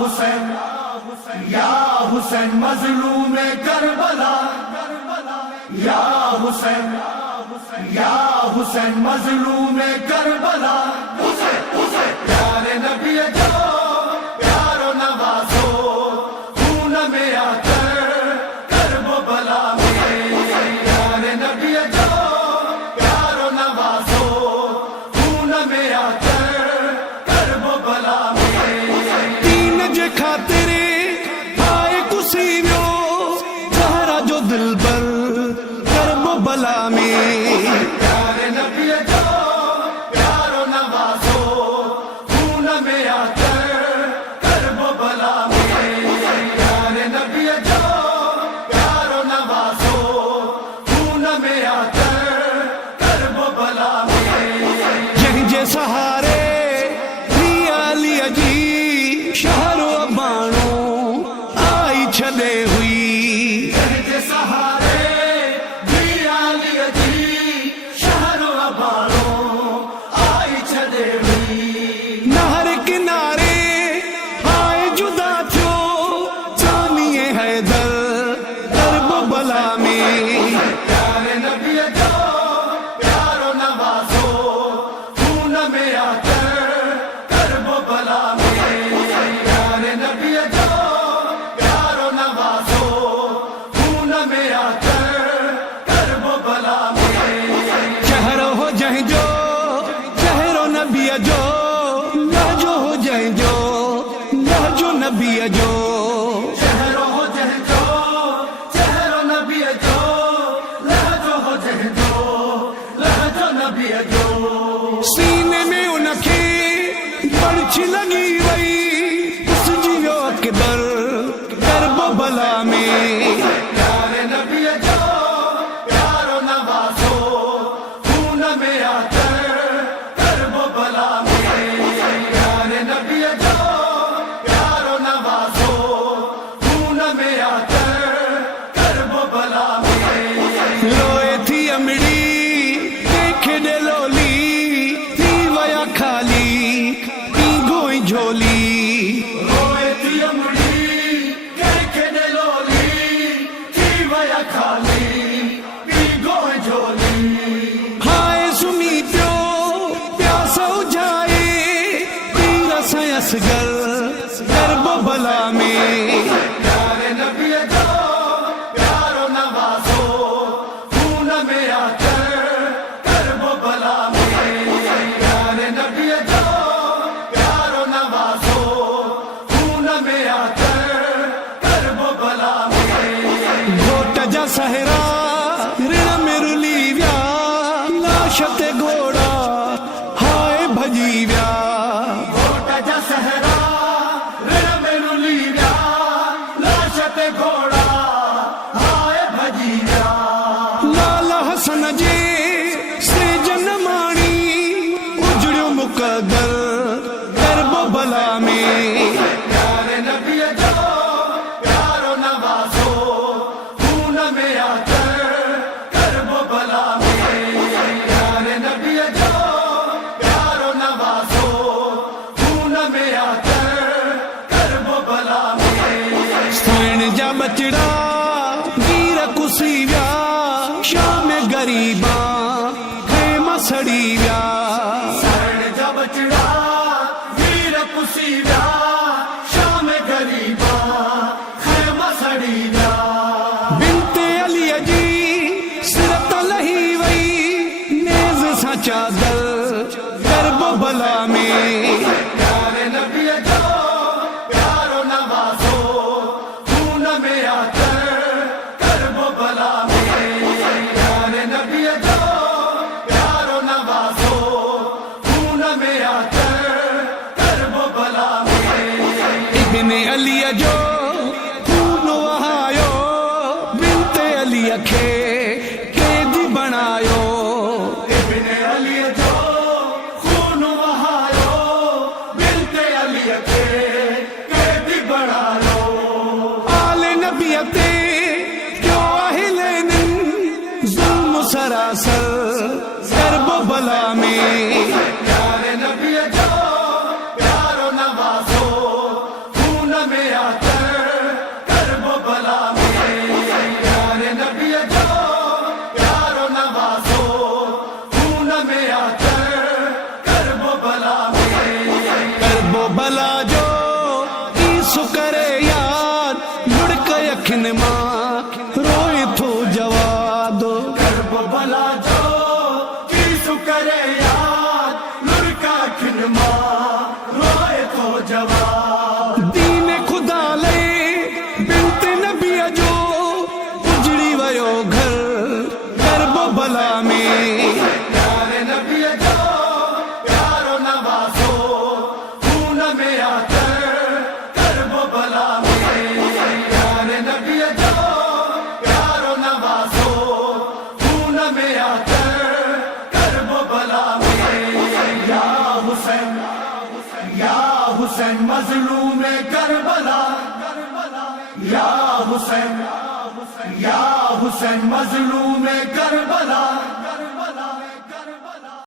حسین یا حسین مظلوم کربلا، یا حسین یا حسین مظلوم کربلا، پیارے نبی جو پیار و نوازو، خون میں آ کر کرب و بلا میں، پیارے نبی جو پیار و نوازو، خون میں آ کر کرب و بلا میں، تین جے خاطرے آئے کسیویو زہرا جو دل بر کرب و بلا میں، پیارے نبی جو پیار و نوازو، خون میں آ کر کرب و بلا میں، پیارے نبی جو پیار و نوازو، خون میں آ کر کرب و بلا میں، جہیں جے سہارے علی جی شہر و بانو آئی چھلے ہوئی، جے سہارے بھی علی جی شہر و بانو آئی چھلے ہوئی، نہر کنارے آئے جدا تھو ثانی حیدر کرب و بلا میں، پیارے نبی جو پیار و نوازو، خون میں آ کر کرب و بلا میں، پیارے نبی جو پیار و نوازو، خون میں آ کر کرب و بلا میں، شہر ہو جہیں جو شہر و نبی جو لہجو ہو جہیں جو لہجو نبی جو، شہر ہو جہجو شہر و نبی جو، لہجو ہو جہجو لہجو نبی جو، سینے میں ان کے برچھ لگی وئی اس جیو اکبر کرب و بلا میں، پیارے نبی جو پیار و نوازو، خون میں آ کر کرب و بلا میں، پیارے نبی جو پیار و نوازو، خون میں آ کر کرب و بلا میں، روئے تھی امڑی دیکھے دے لولی تھی ویا خالی پی گوئی جھولی، روئے تھی امڑی دیکھے دلولی، تھی ویا خالی پی گوئے جھولی، ہائے سمی پیو پیاس اجائے تیرا سیس گر کرب و بلا میں، پیارے نبی جو پیار و نوازو، خون میں آ کر کرب و بلا میں، پیارے نبی جو پیار و نوازو، خون میں آ کر کرب و بلا میں، گھوٹ جا سہرا رن میں رلی ویا لاشت گھوڑا ہائے بھجی ویا، گھوٹا جا سہرا رن میں رلی ویا لاشت گھوڑا ہائے بھجی ویا، لالا حسن جے سے جنمانی اجڑیو مقدر کرب و بلا میں، پیارے نبی جو پیار و نوازو، خون میں آ کر کرب و بلا میں، پیارے نبی جو پیار و نوازو، خون میں آ کر کرب و بلا میں، سائن جا بچڑا گیر کسی ویا شام غریباں خیمہ سڑی ویا، سرن جا بچڑا ویر کسی ویا، شام غریبا خیمہ سڑی ویا، بنت علی جی سرت لہی وئی نیز سا چادر کرب و بلا میں، پیارے نبی جو پیار و نوازو، خون میں آ کر کرب و بلا میں، پیارے نبی جو پیار و نوازو، خون میں آ کر کرب و بلا میں، ابن علی جو خون وہایو بنت علی کھے قیدی بنایو، ابن علی جو خون وہایو، بنت علی کے قیدی بنا لو، آل نبیتے کیوں اہلین ظلم سراسر کرب و بلا میں، پیارے نبی جو پیار و نوازو، خون کرے یاد مڑ کے اکھن ماں روئے تو جواب دو کرب بلا جو کیسو کرے یاد لڑکا کھن ماں روئے تو جواب دین خدا لے بنت نبی جو اجڑی ویو گھر کرب بلا میں پیارے نبی جو پیارو نوازو خون میں آ کر کرب بلا میں پیارے نبی جو پیارو نوازو خون میں آ کر کرب بلا میں یا حسین مظلوم کربلا یا حسین مظلوم کربلا